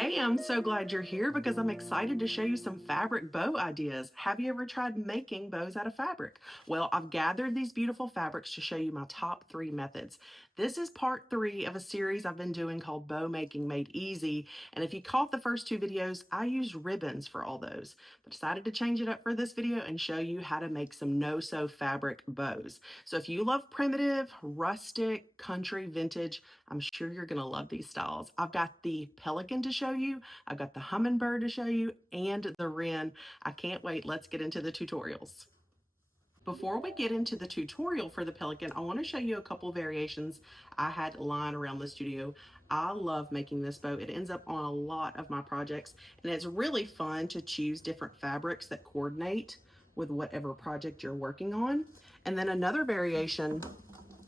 Hey, I'm so glad you're here because I'm excited to show you some fabric bow ideas. Have you ever tried making bows out of fabric? Well, I've gathered these beautiful fabrics to show you my top 3 methods. This is part 3 of a series I've been doing called Bow Making Made Easy. And if you caught the first 2 videos, I used ribbons for all those. But decided to change it up for this video and show you how to make some no-sew fabric bows. So if you love primitive, rustic, country, vintage, I'm sure you're going to love these styles. I've got the Pelican to show you. I've got the Hummingbird to show you and the Wren. I can't wait. Let's get into the tutorials. Before we get into the tutorial for the Pelican, I want to show you a couple variations I had lying around the studio. I love making this bow. It ends up on a lot of my projects, and it's really fun to choose different fabrics that coordinate with whatever project you're working on. And then another variation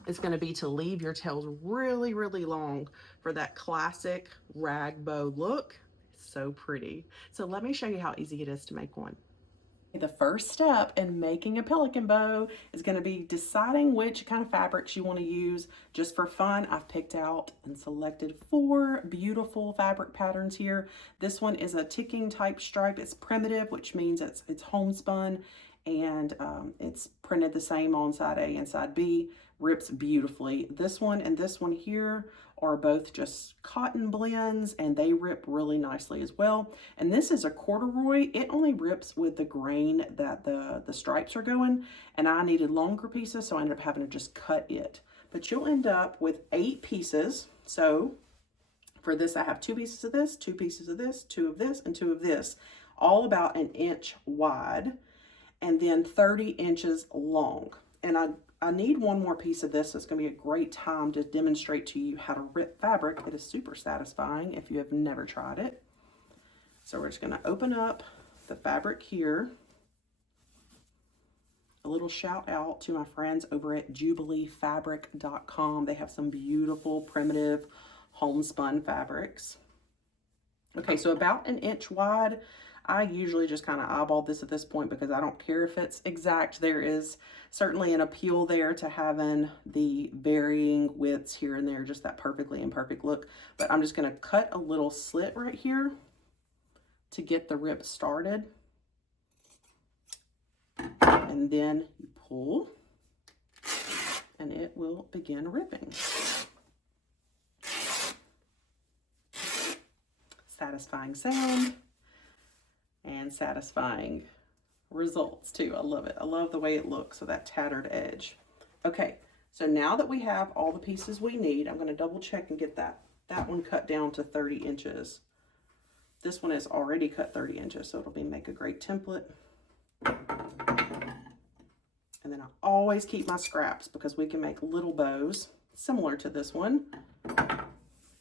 is going to be to leave your tails really, really long for that classic rag bow look. It's so pretty. So let me show you how easy it is to make one. The first step in making a pelican bow is going to be deciding which kind of fabrics you want to use. Just for fun, I've picked out and selected 4 beautiful fabric patterns here. This one is a ticking type stripe. It's primitive, which means it's homespun, and it's printed the same on side A and side B. Rips beautifully. This one and this one here are both just cotton blends, and they rip really nicely as well. And this is a corduroy. It only rips with the grain that the stripes are going, and I needed longer pieces, so I ended up having to just cut it. But you'll end up with 8 pieces. So for this, I have 2 pieces of this, 2 pieces of this, 2 of this, and 2 of this, all about 1 inch wide, and then 30 inches long. And I need 1 more piece of this, so it's going to be a great time to demonstrate to you how to rip fabric. It is super satisfying if you have never tried it. So we're just going to open up the fabric here. A little shout out to my friends over at jubileefabric.com. They have some beautiful primitive homespun fabrics. Okay, so about 1 inch wide. I usually just kind of eyeball this at this point because I don't care if it's exact. There is certainly an appeal there to having the varying widths here and there, just that perfectly imperfect look. But I'm just going to cut a little slit right here to get the rip started. And then you pull, and it will begin ripping. Satisfying sound. And satisfying results too. I love it. I love the way it looks with that tattered edge. Okay, so now that we have all the pieces we need, I'm going to double check and get that one cut down to 30 inches. This one is already cut 30 inches, so it'll make a great template. And then I always keep my scraps because we can make little bows similar to this one,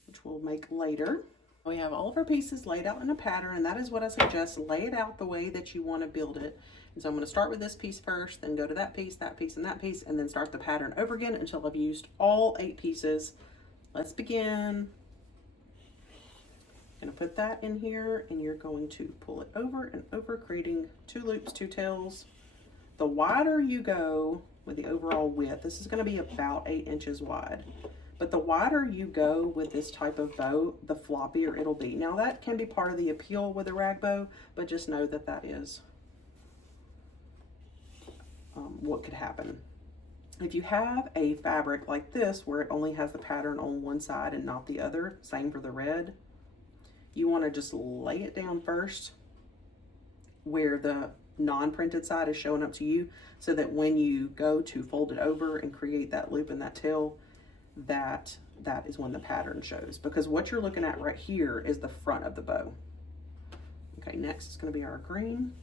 which we'll make later. We have all of our pieces laid out in a pattern, and that is what I suggest. Lay it out the way that you want to build it. And so I'm going to start with this piece first, then go to that piece, and that piece, and then start the pattern over again until I've used all 8 pieces. Let's begin. I'm going to put that in here, and you're going to pull it over and over, creating 2 loops, 2 tails. The wider you go with the overall width, this is going to be about 8 inches wide. But the wider you go with this type of bow, the floppier it'll be. Now that can be part of the appeal with a rag bow, but just know that that is what could happen. If you have a fabric like this, where it only has the pattern on one side and not the other, same for the red, you want to just lay it down first where the non-printed side is showing up to you, so that when you go to fold it over and create that loop and that tail, that is when the pattern shows, because what you're looking at right here is the front of the bow. Okay, next is going to be our green.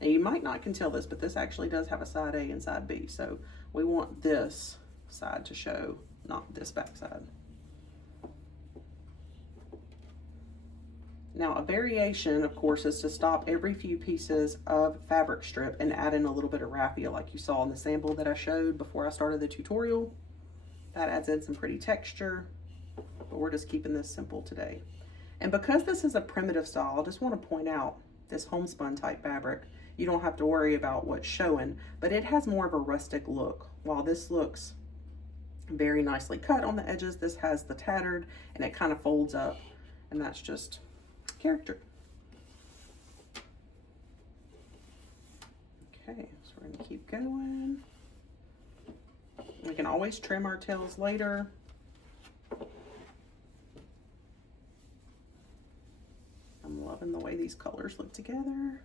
Now you might not can tell this, but this actually does have a side A and side B, so we want this side to show, not this back side. Now a variation, of course, is to stop every few pieces of fabric strip and add in a little bit of raffia like you saw in the sample that I showed before I started the tutorial. That adds in some pretty texture, but we're just keeping this simple today. And because this is a primitive style, I just want to point out this homespun type fabric, you don't have to worry about what's showing, but it has more of a rustic look. While this looks very nicely cut on the edges, this has the tattered, and it kind of folds up, and that's just character. Okay, so we're gonna keep going. We can always trim our tails later. I'm loving the way these colors look together.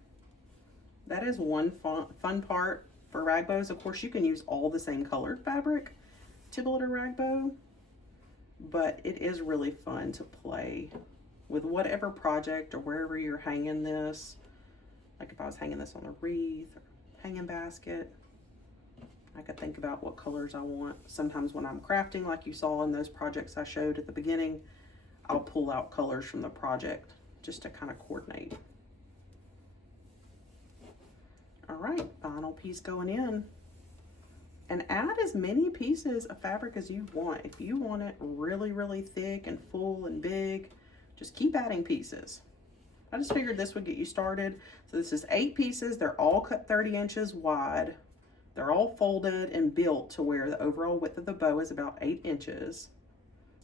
That is one fun part for rag bows. Of course, you can use all the same colored fabric to build a rag bow, but it is really fun to play with whatever project or wherever you're hanging this. Like if I was hanging this on a wreath or hanging basket, I could think about what colors I want. Sometimes when I'm crafting, like you saw in those projects I showed at the beginning, I'll pull out colors from the project just to kind of coordinate. All right, final piece going in. And add as many pieces of fabric as you want. If you want it really, really thick and full and big, just keep adding pieces. I just figured this would get you started. So this is 8 pieces. They're all cut 30 inches wide. They're all folded and built to where the overall width of the bow is about 8 inches.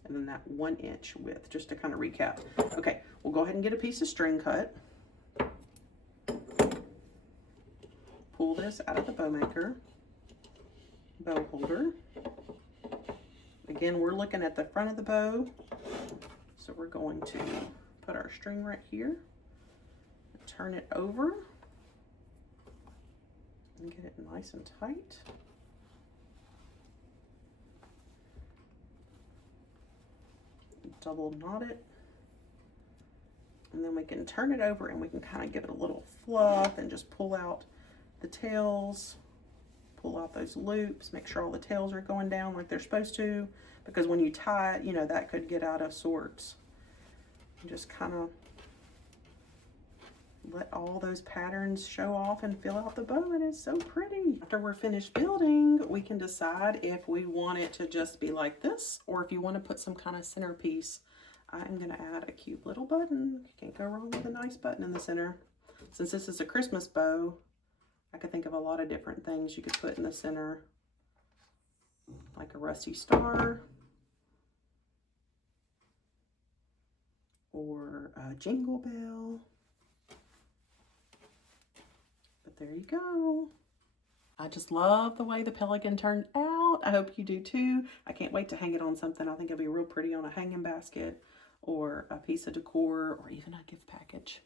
And then that 1 inch width, just to kind of recap. Okay, we'll go ahead and get a piece of string cut. Pull this out of the bow maker, bow holder. Again, we're looking at the front of the bow. So we're going to put our string right here, turn it over, and get it nice and tight. Double knot it. And then we can turn it over and we can kind of give it a little fluff and just pull out the tails, pull out those loops, make sure all the tails are going down like they're supposed to, because when you tie it, you know, that could get out of sorts. And just kind of let all those patterns show off and fill out the bow, and it's so pretty. After we're finished building, we can decide if we want it to just be like this, or if you want to put some kind of centerpiece. I'm going to add a cute little button. Can't go wrong with a nice button in the center. Since this is a Christmas bow, I could think of a lot of different things you could put in the center, like a rusty star, or a jingle bell. But there you go. I just love the way the Pelican turned out. I hope you do too. I can't wait to hang it on something. I think it'll be real pretty on a hanging basket or a piece of decor or even a gift package.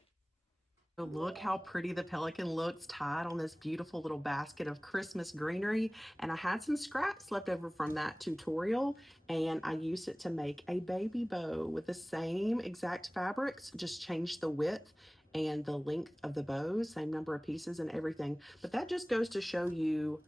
So look how pretty the Pelican looks tied on this beautiful little basket of Christmas greenery. And I had some scraps left over from that tutorial, and I used it to make a baby bow with the same exact fabrics, just changed the width and the length of the bow, same number of pieces and everything. But that just goes to show you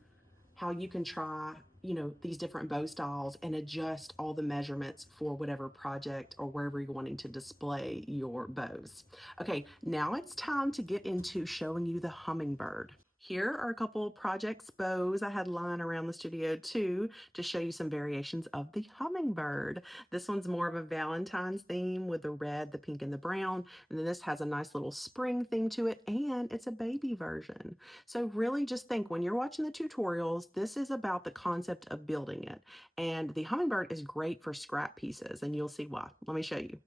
how you can try, you know, these different bow styles and adjust all the measurements for whatever project or wherever you're wanting to display your bows. Okay, now it's time to get into showing you the Hummingbird. Here are a couple projects bows I had lying around the studio too, to show you some variations of the Hummingbird. This one's more of a Valentine's theme with the red, the pink, and the brown. And then this has a nice little spring theme to it, and it's a baby version. So really just think, when you're watching the tutorials, this is about the concept of building it. And the Hummingbird is great for scrap pieces, and you'll see why. Let me show you.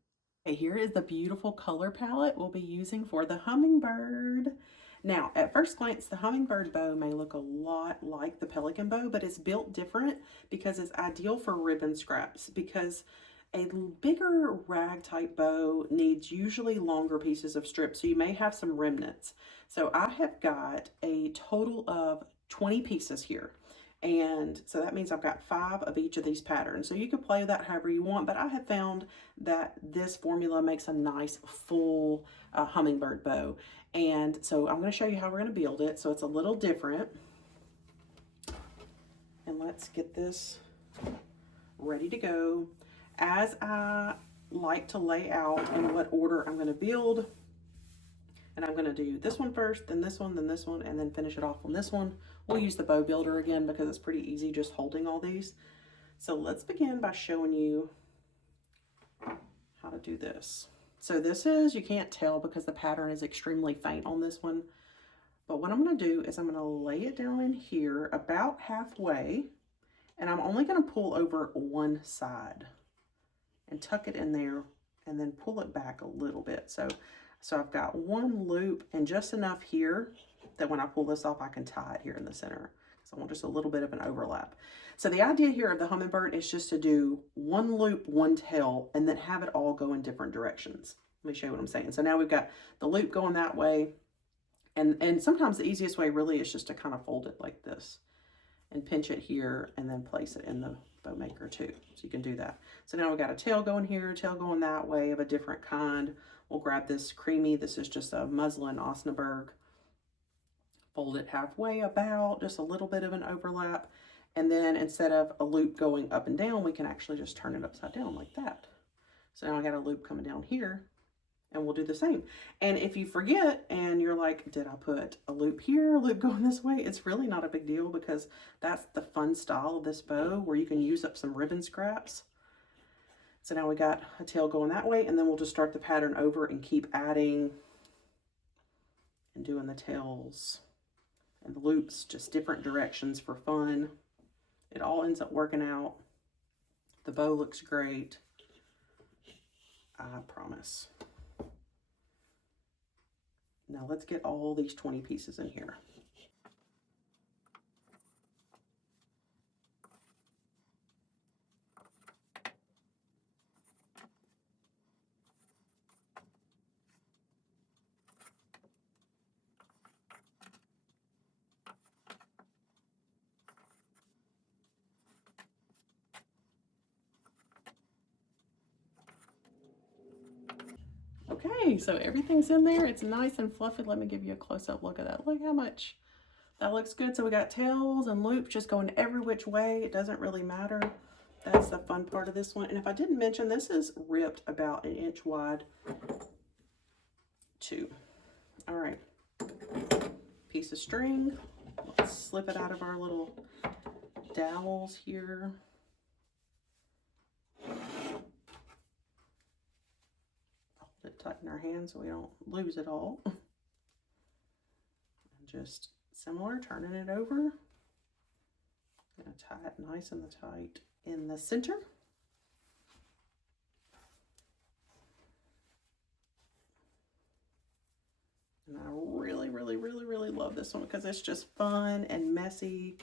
Okay, here is the beautiful color palette we'll be using for the Hummingbird. Now, at first glance, the Hummingbird bow may look a lot like the Pelican bow, but it's built different because it's ideal for ribbon scraps, because a bigger rag type bow needs usually longer pieces of strip, so you may have some remnants. So I have got a total of 20 pieces here. And so that means I've got 5 of each of these patterns. So you can play that however you want, but I have found that this formula makes a nice full hummingbird bow. And so I'm going to show you how we're going to build it. So it's a little different. And let's get this ready to go. As I like to lay out in what order I'm going to build, and I'm going to do this one first, then this one, and then finish it off on this one. We'll use the bow builder again because it's pretty easy just holding all these. So let's begin by showing you how to do this. So this is, you can't tell because the pattern is extremely faint on this one, but what I'm going to do is I'm going to lay it down in here about halfway, and I'm only going to pull over one side and tuck it in there and then pull it back a little bit. So So I've got one loop and just enough here that when I pull this off, I can tie it here in the center. So I want just a little bit of an overlap. So the idea here of the hummingbird is just to do one loop, one tail, and then have it all go in different directions. Let me show you what I'm saying. So now we've got the loop going that way. And sometimes the easiest way really is just to kind of fold it like this and pinch it here and then place it in the bow maker too. So you can do that. So now we've got a tail going here, tail going that way of a different kind. We'll grab this creamy. This is just a muslin Osnaburg. Fold it halfway about, just a little bit of an overlap. And then instead of a loop going up and down, we can actually just turn it upside down like that. So now I got a loop coming down here. And we'll do the same. And if you forget and you're like, did I put a loop here, a loop going this way? It's really not a big deal because that's the fun style of this bow where you can use up some ribbon scraps. So now we got a tail going that way, and then we'll just start the pattern over and keep adding and doing the tails and the loops, just different directions for fun. It all ends up working out. The bow looks great. I promise. Now let's get all these 20 pieces in here. Okay, so everything's in there. It's nice and fluffy. Let me give you a close-up look at that. Look how much that looks good. So we got tails and loops just going every which way. It doesn't really matter. That's the fun part of this one. And if I didn't mention, this is ripped about an inch wide too. All right, piece of string. Let's slip it out of our little dowels here. Hold it tight in our hand so we don't lose it all. And just similar, turning it over. Gonna tie it nice and tight in the center. And I really love this one because it's just fun and messy.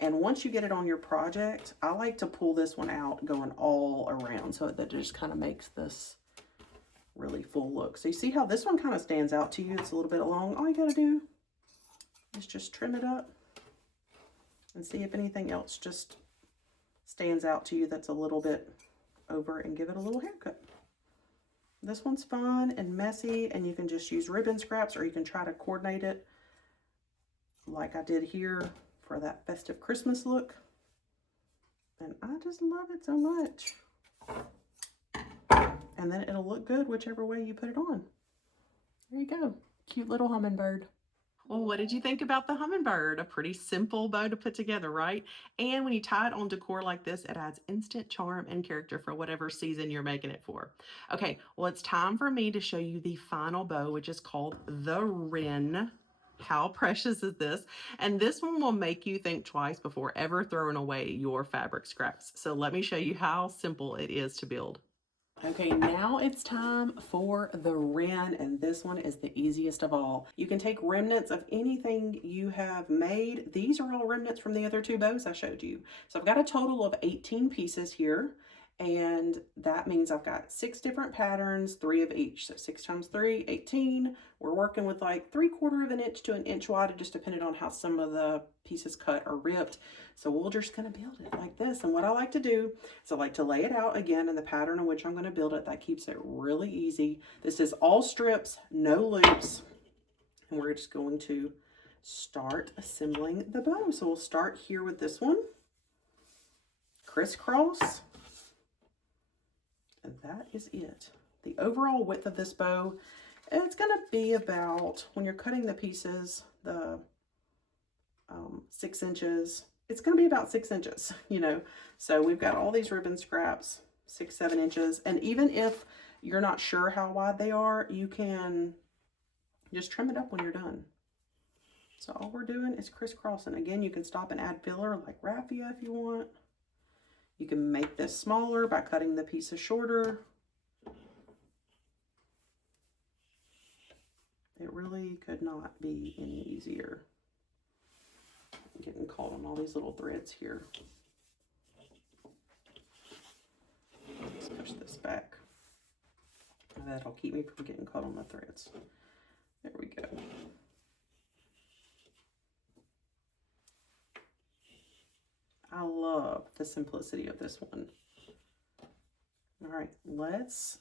And once you get it on your project, I like to pull this one out going all around so that it just kind of makes this really full look. So you see how this one kind of stands out to you? It's a little bit long. All you gotta do is just trim it up and see if anything else just stands out to you that's a little bit over, and give it a little haircut. This one's fun and messy, and you can just use ribbon scraps, or you can try to coordinate it like I did here for that festive Christmas look. And I just love it so much. And then it'll look good whichever way you put it on. There you go. Cute little hummingbird. Well, what did you think about the hummingbird? A pretty simple bow to put together, right? And when you tie it on decor like this, it adds instant charm and character for whatever season you're making it for. Okay, well, it's time for me to show you the final bow, which is called the Wren. How precious is this? And this one will make you think twice before ever throwing away your fabric scraps. So let me show you how simple it is to build. Okay, now it's time for the Wren, and this one is the easiest of all. You can take remnants of anything you have made. These are all remnants from the other two bows I showed you. So I've got a total of 18 pieces here, and that means I've got 6 different patterns, 3 of each. So 6 times 3, 18. We're working with like 3/4 of an inch to an inch wide. It just depended on how some of the pieces cut or ripped. So we're just gonna build it like this. And what I like to do is I like to lay it out again in the pattern in which I'm gonna build it. That keeps it really easy. This is all strips, no loops. And we're just going to start assembling the bow. So we'll start here with this one. Crisscross. And that is it. The overall width of this bow, it's gonna be about, when you're cutting the pieces, the 6 inches, it's gonna be about 6 inches, you know. So we've got all these ribbon scraps, 6, 7 inches. And even if you're not sure how wide they are, you can just trim it up when you're done. So all we're doing is crisscrossing. Again, you can stop and add filler like raffia if you want. You can make this smaller by cutting the pieces shorter. It really could not be any easier. I'm getting caught on all these little threads here. Let's push this back. That'll keep me from getting caught on the threads. There we go. I love the simplicity of this one. All right, let's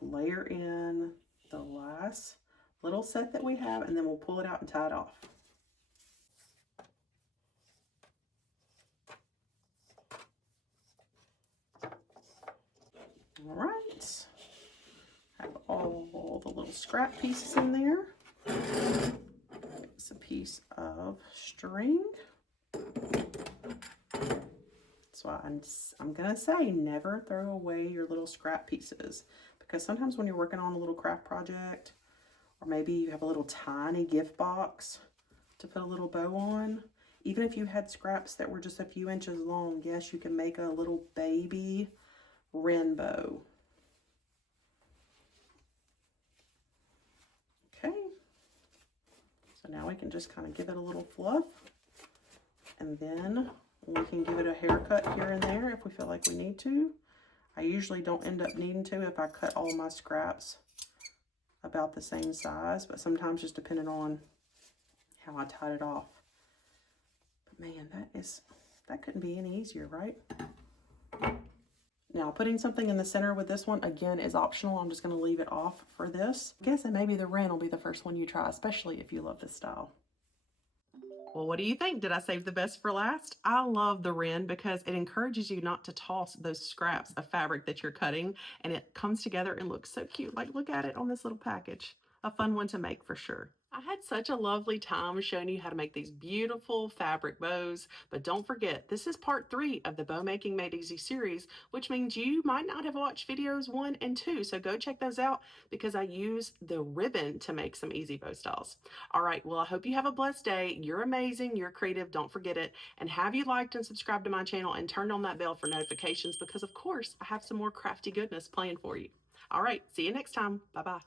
layer in the last little set that we have, and then we'll pull it out and tie it off. All right, have all the little scrap pieces in there. It's a piece of string. So I'm gonna say never throw away your little scrap pieces, because sometimes when you're working on a little craft project, or maybe you have a little tiny gift box to put a little bow on, even if you had scraps that were just a few inches long, yes, you can make a little baby wren bow. Okay, so now we can just kind of give it a little fluff, and then we can give it a haircut here and there if we feel like we need to. I usually don't end up needing to if I cut all my scraps about the same size, but sometimes just depending on how I tied it off. But man, that couldn't be any easier, right? Now, putting something in the center with this one, again, is optional. I'm just going to leave it off for this. I guess, and maybe the wren will be the first one you try, especially if you love this style. Well, what do you think? Did I save the best for last? I love the wren because it encourages you not to toss those scraps of fabric that you're cutting, and it comes together and looks so cute. Like, look at it on this little package. A fun one to make for sure. I had such a lovely time showing you how to make these beautiful fabric bows, but don't forget, this is part 3 of the Bow Making Made Easy series, which means you might not have watched videos 1 and 2, so go check those out because I use the ribbon to make some easy bow styles. All right, well, I hope you have a blessed day. You're amazing, you're creative, don't forget it, and have you liked and subscribed to my channel and turned on that bell for notifications because, of course, I have some more crafty goodness planned for you. All right, see you next time. Bye-bye.